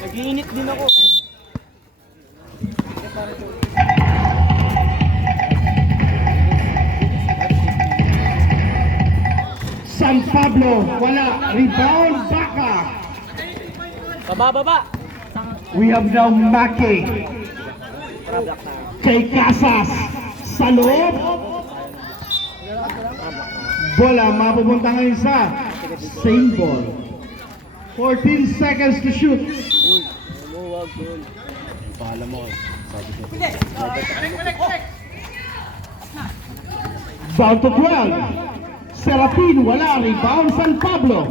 Nag-iinit din ako. San Pablo, wala. Rebound, Baka. Baba. We have now Maki. Kay Casas. Sa loob. Bola, mapupunta ngayon sa same ball. 14 seconds to shoot. Huwag doon. Pahala mo. Sabi ko. Down to 12. Serapin, wala. Rebound, San Pablo.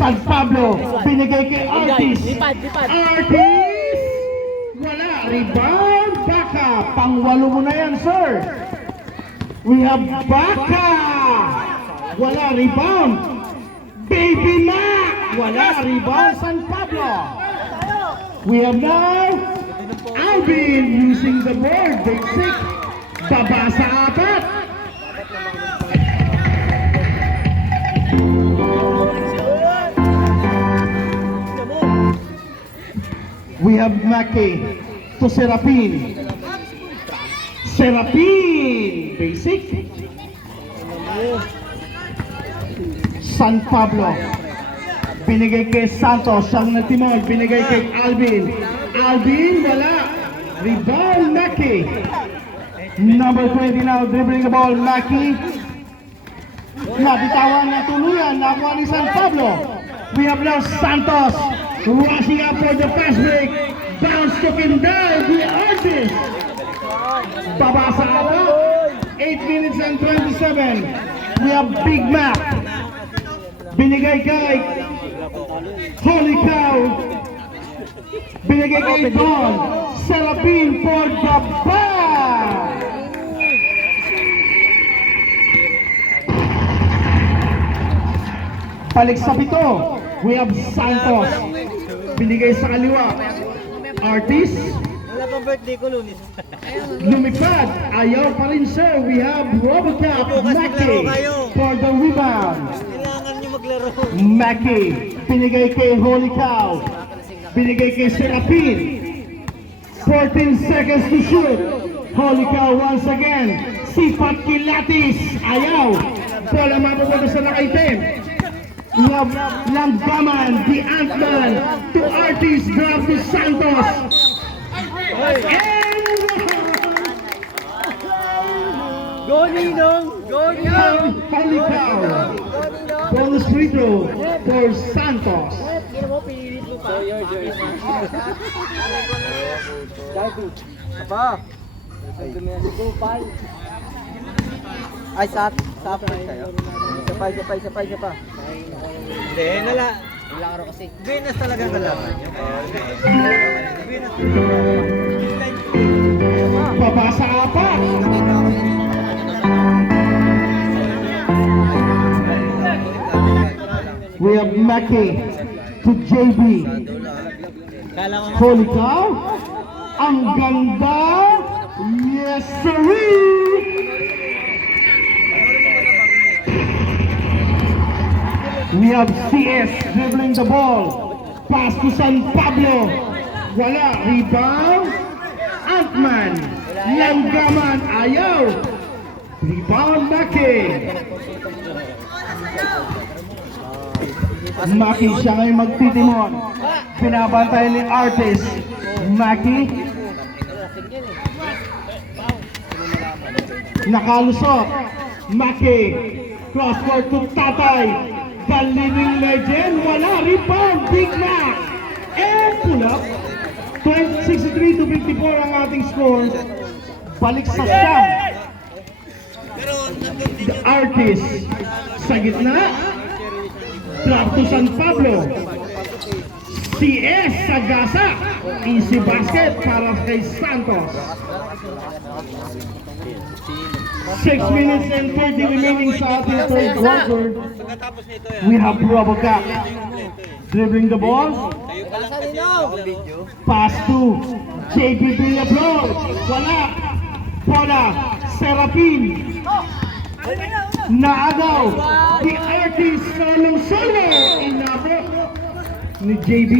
San Pablo, binigay kay Artis. Lipad. Artis! Wala. Rebound, Baka. Pang-walo mo na yan, sir. We have Baka. Wala. Rebound. Baby Mac. Wala. Rebound, San Pablo. We have now Alvin using the board. Basic. Baba sa apat. We have Maki to Serapin. Serapin! Basic. San Pablo. Binigay kay Santos. Siyang natimod. Binigay kay Alvin. Alvin, wala. Rebound, Maki. Number 20 now, dribbling the ball, Maki. Nabitawan na tuluyan. Nakuha ni San Pablo. We have now Santos. Rushing up for the fast break. Bounce took him down. The artist. Baba sa awa. 8 minutes and 27. We have Big Mac. Binigay kay Holy Cow. Binigay kay Don. Serapin for the ball. Balik sa pito. We have Santos. Binigay sa kaliwa. Artist. Wala pang birthday ko, Lunis. Lumipad. Ayaw pa rin, sir. We have Robocop. Maki for the rebound. Kailangan nyo maglaro. Maki. Binigay kay Holy Cow. Binigay kay Serapin. 14 seconds to shoot. Holy Cow once again. Sifat Kilatis. Ayaw. Bola mapupunta sa nakaitim. We have Langgaman, the Ant-Man, to Artis, grab to Santos. And Go, Ninong! Go, Ninong! Holy Cow. Bonus free throw for Santos. Kaya mo, pinilit mo pa. So, your jersey. Gabi. Apa? Gupal. Ay, sa kayo? Isa pa. Hindi, nalaro kasi. Venus talaga nalaman. Venus Baba sa apat. We have Maki to JB. Holy Cow. Ang ganda. Yes, sir. We have CS dribbling the ball. Pass to San Pablo. Wala. Rebound. Ant-Man. Langgaman. Ayaw. Rebound Maki. Maki siya ngayon magtitimon. Pinabantay ni Artist. Maki. Nakalusot. Maki. Cross court to Tatay. The living legend. Wala. Rebound. Big Mac. And pull up. 63 to 54 ang ating score. Balik sa siyam. The Artist. Sa gitna. Drop to San Pablo. CS sa Gasa. Easy basket para kay Santos. 6 minutes and 30 remaining sa ating third quarter. We have Robocop dribbling the ball. Pass to JP Villapro. Wala. Bola. Serapin. Naagaw. The Artist solo. Inabot ni JB.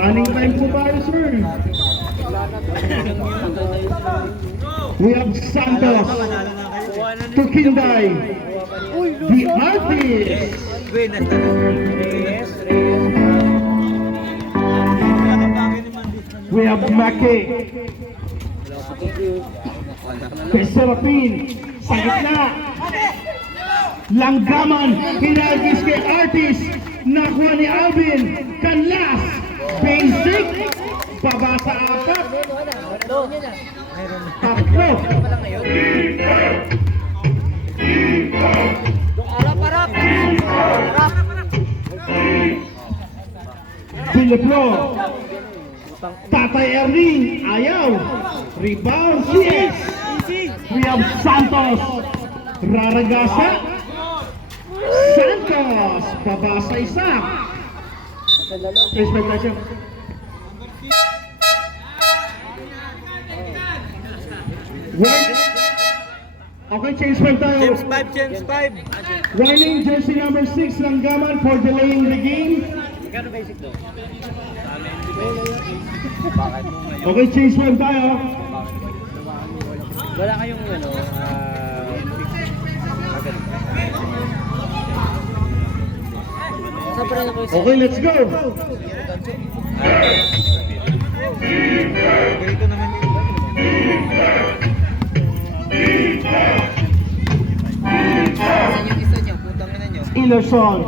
Running time po tayo, sir. We have Santos to Kinday. The artist. We have Maki. Kay Serapin. Sa gitna. Langgaman. Hinagis kay artist. Nakuha ni Alvin. Kanlas. Basic. Baba sa apat. Takbo. Filiplo. Tatay Erling. Ayaw. Rebound. CS. We have Santos. Raragasa. Santos. Baba sa isa. Expectation. Okay, change time tayo. James 5. Warning, jersey number 6, Langgaman for delaying the game. Okay, change time tayo. Wala kayong Okay, let's go. Ilerson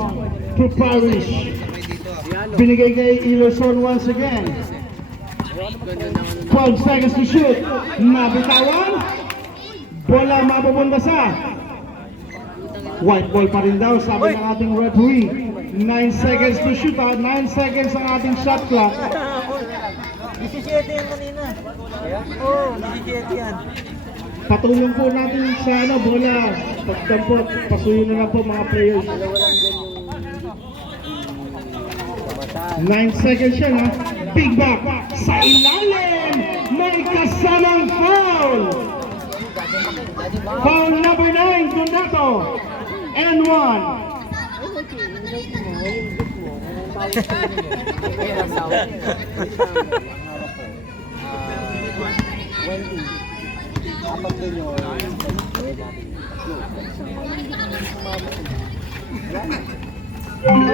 to Parish. Binigay kay Ilerson once again. 12 seconds to shoot. Nabitawan. Bola mapupunta sa white ball pa rin daw, sabi ng ating referee. 9 seconds to shoot, 9 seconds ang ating shot clock. 17 yan kanina. Oo, 17 yan. Patulong po natin sa bola. Pagdampot, pasuyo na lang po mga players. 9 seconds yan ha. Big back sa ilalim. May kasamang foul. Foul number 9, Donato. And 1.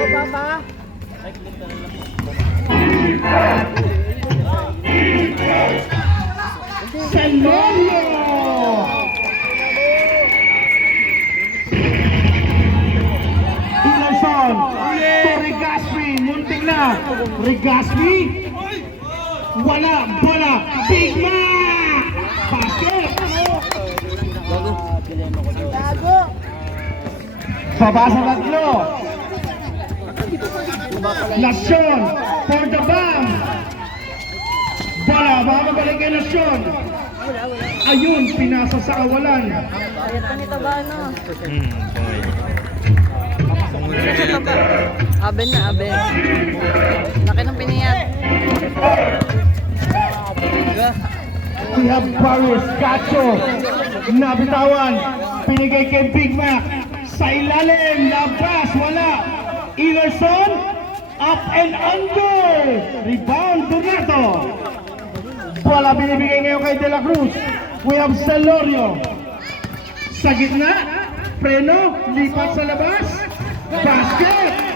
Papa. Salorio! Ilanson to Regaspi, muntik na. Regaspi, wala, bola, Big Mac! Basket! Baba sa tatlo. Lasyon for the bomb. Bola, makakabalik kay Lasyon. Ayun, pinasa sa kawalan. Aben na, aben. Laki ng piniyat. We have Paris, Cacho, nabitawan, pinigay kay Big Mac, sa ilalim, labas, wala. Ilerson, up and under, rebound, Donato. Bola binibigay ngayon kay De La Cruz. We have Celorio, sa gitna, preno, lipat sa labas, basket.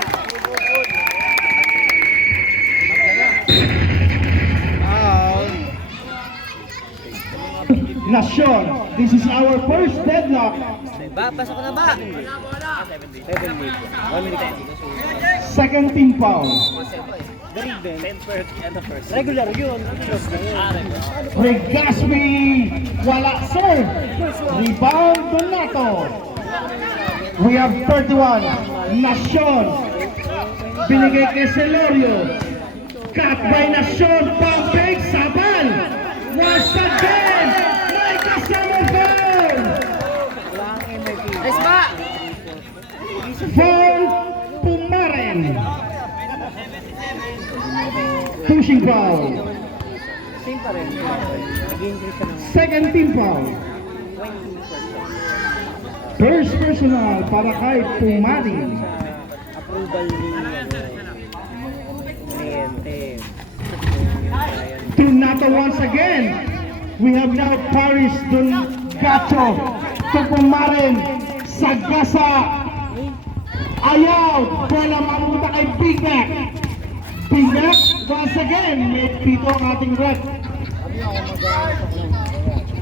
Nasyon, this is our first deadlock. Ba, pasok na ba? Second team foul. Regular yun. Regaspi, wala sir. Rebound, Donato. We have 31. Nasyon, binigay kay Celorio. Cut by Nasyon, pump fake, sabal. Once again, may kasama foul. Nice ba? Foul, Pumaren. Pushing foul. Same pa rin. Nag-increase ka ng Second team foul. First personal para kay Pumarin. Ang galing. Cliente. Donato once again. We have now Paris Dongacho. Tupumarin. Sagasa. Ayaw. Bola mapunta kay Big Mac. Big Mac once again. May pito ang ating rep.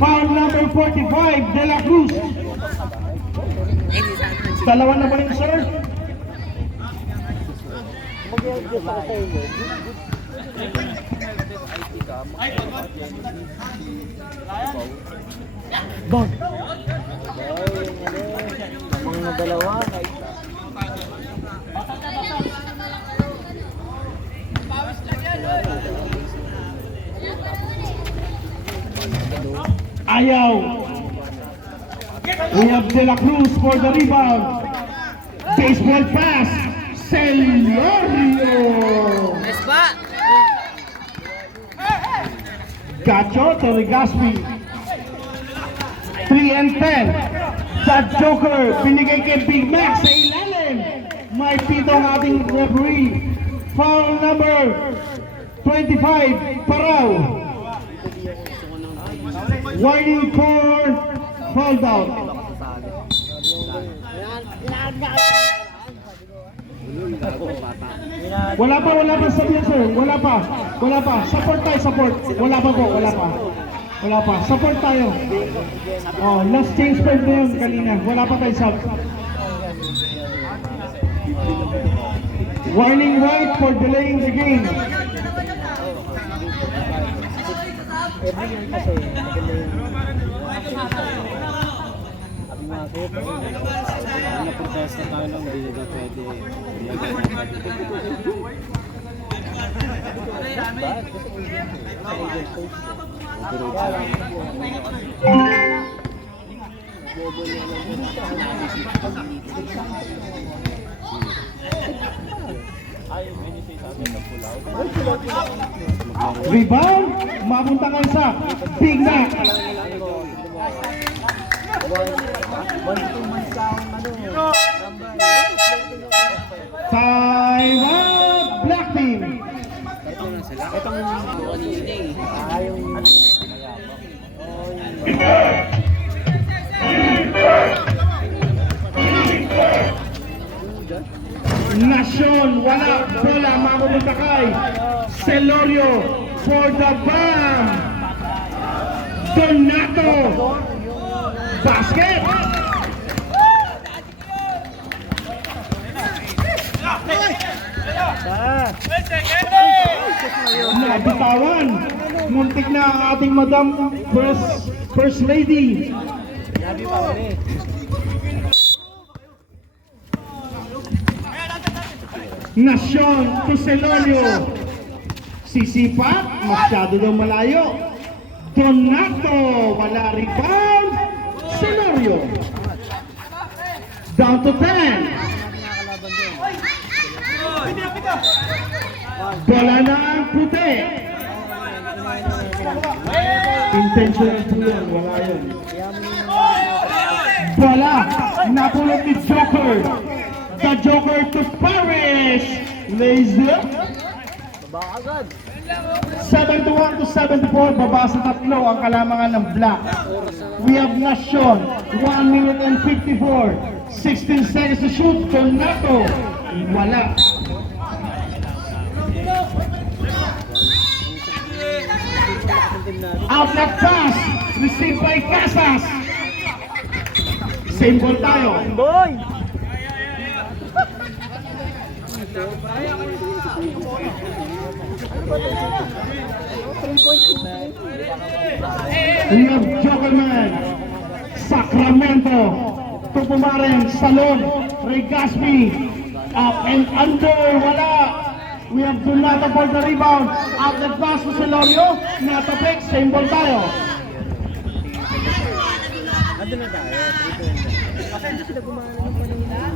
Foul number 45, De La Cruz. Dalawa na ba rin, sir? Bag. Mga dalawa. Ayaw. We have De La Cruz for the rebound. Baseball pass. Celorio. Nice ba? Gacho to Legaspi. 3 and 10. Sa Joker. Binigay kay Big Mac sa ilalim. May pito ang ating referee. Foul number 25. Paraw. Warning for hold out. Wala pa sabihin sir. Wala pa. Support tayo, support. Wala pa. Support tayo. Oh, last change point na yun kanina. Wala pa tayo sub. Warning white for delaying the game. Every year kasi, maganda yung sabi mga kayo, pag naprotesta tayo lang, hindi nila pwede Rebound, mapunta ka sa Big Mac. 1-2 months down, Time out, Black Team. Itong yung Nasyon, wala, bola, mapupunta kay Celorio for the BAM. Donato. Basket. Nabitawan. Muntik na ang ating Madam First Lady. Nasyon to Celorio. Sisipat, masyado daw malayo. Donato, wala rebound. Celorio. Down to 10. Bola na ang puti. Intentional po yun, wala yun. Bola, napulot ni Joker. The Joker to Paris. Lazy. 71 to 74, baba sa tatlo ang kalamangan ng Black. We have Nasyon, 1 minute and 54, 16 seconds to shoot. Donato, wala. Outlet pass, received by Casas. Same ball tayo. boy! We have Jokerman, Sacramento, Tupumarin, Salon, Regaspi, up and under, wala. We have Donato for the rebound, outlet pass to Celorio, natapik, same ball tayo. Ando na tayo. Kasi hindi sila gumana ng panahon.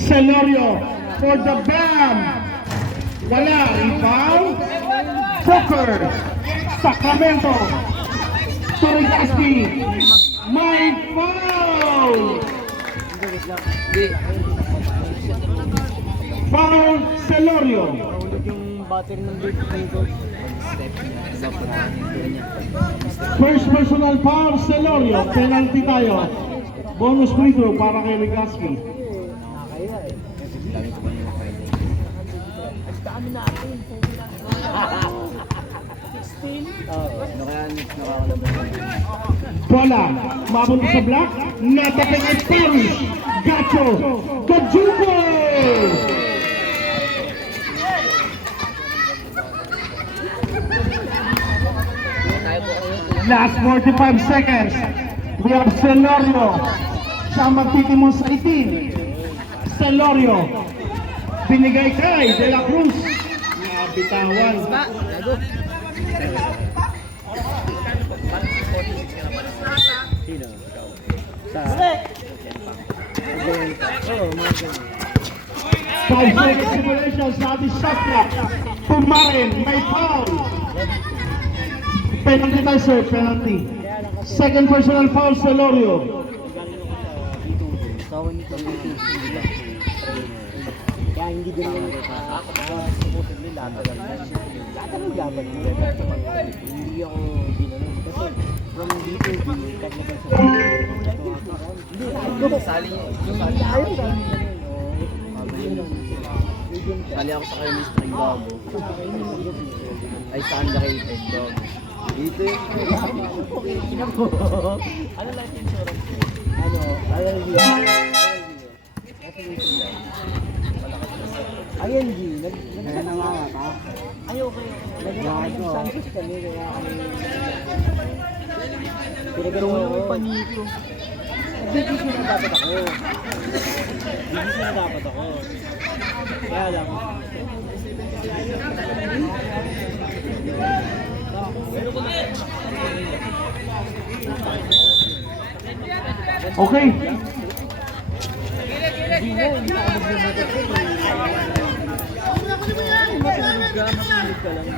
Celorio for the BAM. Wala, rebound. Joker. Sacramento to Legazpi. May foul! Foul Celorio. Nahulog yung battery ng dito dito. First personal foul Celorio. Penalty tayo. Bonus free throw para kay Legazpi. Bola, mapunta sa block, nataping ay Paris, Gacho, Kajuko! Last 45 seconds, we have Celorio, siya magtitimon sa itim. Celorio, binigay kay De La Cruz, nabitawan. Sino? Ikaw. Sa... Oo, mga ganun. 5 seconds simulation sa ating shot clock. Pumarin, may foul. Penalty tayo sir, penalty. Second personal foul, Celorio. Sawan nito dito. Kaya hindi din yung supposedly laban lang. Laban mo. Hindi ako ginanon. Kasi from dito, cut na sa hindi, ako. Sali ayaw sa amin. Kali ako sa kayo ni String Dog. Ay, saan na kayo String Dog? Dito yung Ano lang yung insurance ko? Ano? LLV. ING. Nag-nangangat ha? Ayaw kayo. Nag-nangangat yung Sanchez kami. Kaya kami... Pinagano yung panito. Bigis na dapat ako. Bigis na dapat ako. Kaya lang. Okay.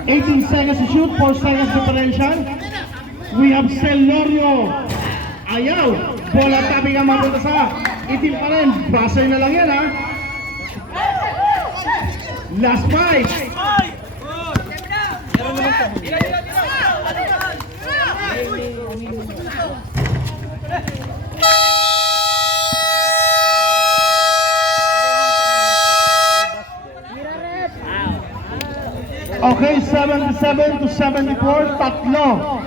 18 seconds to shoot, 4 seconds differential. We have Celorio. Ayaw. Bola tabi nga mapunta sa itim pa rin. Buzzer na lang yan ha. Last 5. Okay, 77 to 74, tatlo.